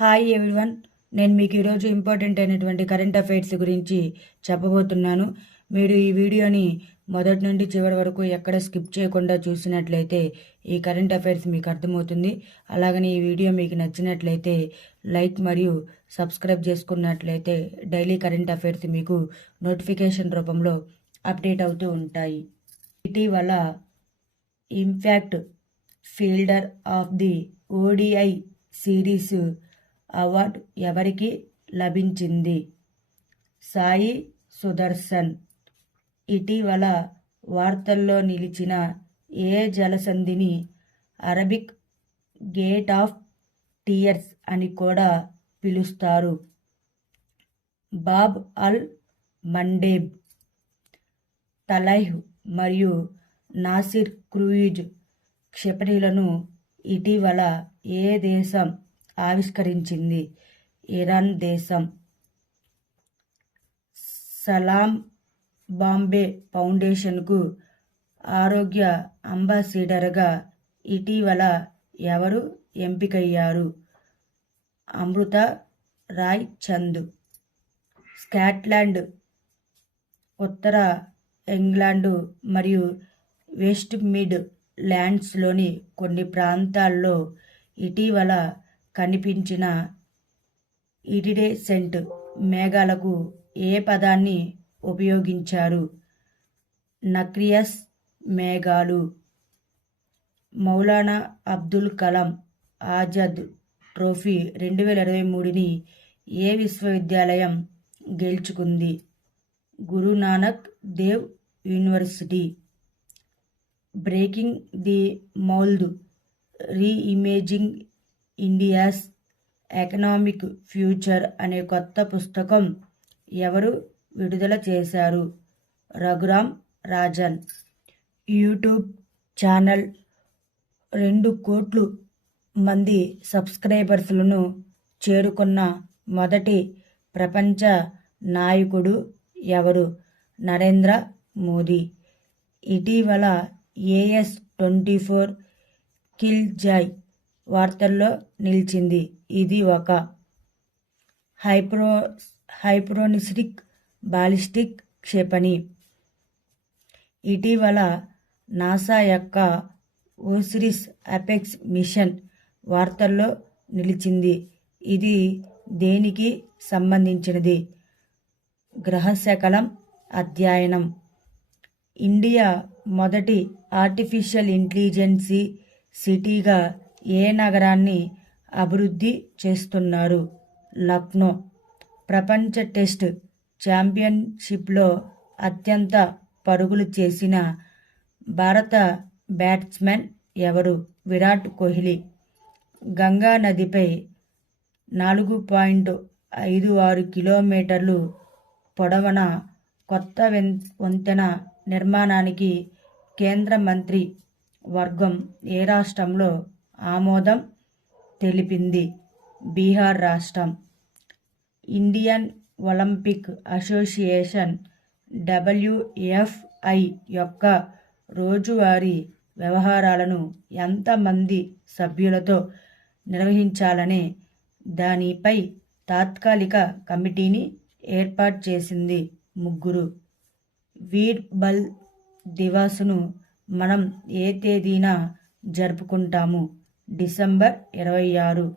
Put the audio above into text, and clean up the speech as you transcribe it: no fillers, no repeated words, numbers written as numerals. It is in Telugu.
హాయ్ ఎవ్రీవన్, నేను మీకు ఈరోజు ఇంపార్టెంట్ అయినటువంటి కరెంట్ అఫైర్స్ గురించి చెప్పబోతున్నాను. మీరు ఈ వీడియోని మొదటి నుండి చివరి వరకు ఎక్కడ స్కిప్ చేయకుండా చూసినట్లయితే ఈ కరెంట్ అఫైర్స్ మీకు అర్థమవుతుంది. అలాగని ఈ వీడియో మీకు నచ్చినట్లయితే లైక్ మరియు సబ్స్క్రైబ్ చేసుకున్నట్లయితే డైలీ కరెంట్ అఫైర్స్ మీకు నోటిఫికేషన్ రూపంలో అప్డేట్ అవుతూ ఉంటాయి. ఇటీవల impact fielder of the ODI series award ఎవరికి లభించింది? సాయి సుదర్శన్. ఇటీవల వార్తల్లో నిలిచిన ఏ జలసంధిని అరబిక్ గేట్ ఆఫ్ టీయర్స్ అని కూడా పిలుస్తారు? బాబ్ అల్ మండేబ్. తలైహ్ మరియు నాసిర్ క్రూయిజ్ క్షిపణులను ఇటీవల ఏ దేశం ఆవిష్కరించింది? ఇరాన్ దేశం. సలాం బాంబే ఫౌండేషన్కు ఆరోగ్య అంబాసిడర్గా ఇటీవల ఎవరు ఎంపికయ్యారు? అమృత రాయ్ చంద్. స్కాట్లాండ్, ఉత్తర ఇంగ్లాండు మరియు వెస్ట్ మిడ్ ల్యాండ్స్లోని కొన్ని ప్రాంతాల్లో ఇటీవల కనిపించిన ఇరిడేసెంట్ మేఘాలకు ఏ పదాన్ని ఉపయోగించారు? నక్రియస్ మేఘాలు. మౌలానా అబ్దుల్ కలాం ఆజాద్ ట్రోఫీ 2023ని ఏ విశ్వవిద్యాలయం గెలుచుకుంది? Guru Nanak Dev university. Breaking the mould, reimagining India's economic future అనే కొత్త పుస్తకం ఎవరు విడుదల చేశారు? రఘురామ్ రాజన్. యూట్యూబ్ ఛానల్ 2 కోట్ల మంది సబ్స్క్రైబర్స్లను చేరుకున్న మొదటి ప్రపంచ నాయకుడు ఎవరు? నరేంద్ర మోదీ. ఇటీవల AS-24 కిల్ జాయ్ వార్తల్లో నిలిచింది. ఇది ఒక హైపర్సోనిక్ బాలిస్టిక్ క్షిపణి. ఇటీవల నాసా యొక్క ఓసిరిస్ అపెక్స్ మిషన్ వార్తల్లో నిలిచింది. ఇది దేనికి సంబంధించినది? గ్రహశకలం అధ్యయనం. ఇండియా మొదటి ఆర్టిఫిషియల్ ఇంటెలిజెన్సీ సిటీగా ఏ నగరాన్ని అభివృద్ధి చేస్తున్నారు? లక్నో. ప్రపంచ టెస్ట్ ఛాంపియన్షిప్లో అత్యంత పరుగులు చేసిన భారత బ్యాట్స్మెన్ ఎవరు? విరాట్ కోహ్లీ. గంగా నదిపై 4.56 కిలోమీటర్లు పొడవున కొత్త వంతెన నిర్మాణానికి కేంద్ర మంత్రి వర్గం ఏ రాష్ట్రంలో ఆమోదం తెలిపింది? బీహార్ రాష్ట్రం. ఇండియన్ ఒలింపిక్ అసోసియేషన్ WFI యొక్క రోజువారీ వ్యవహారాలను ఎంతమంది సభ్యులతో నిర్వహించాలనే దానిపై తాత్కాలిక కమిటీని ఏర్పాటు చేసింది? 3. వీర్ బల్ దివాస్ను మనం ఏ తేదీన జరుపుకుంటాము? డిసెంబర్ 26.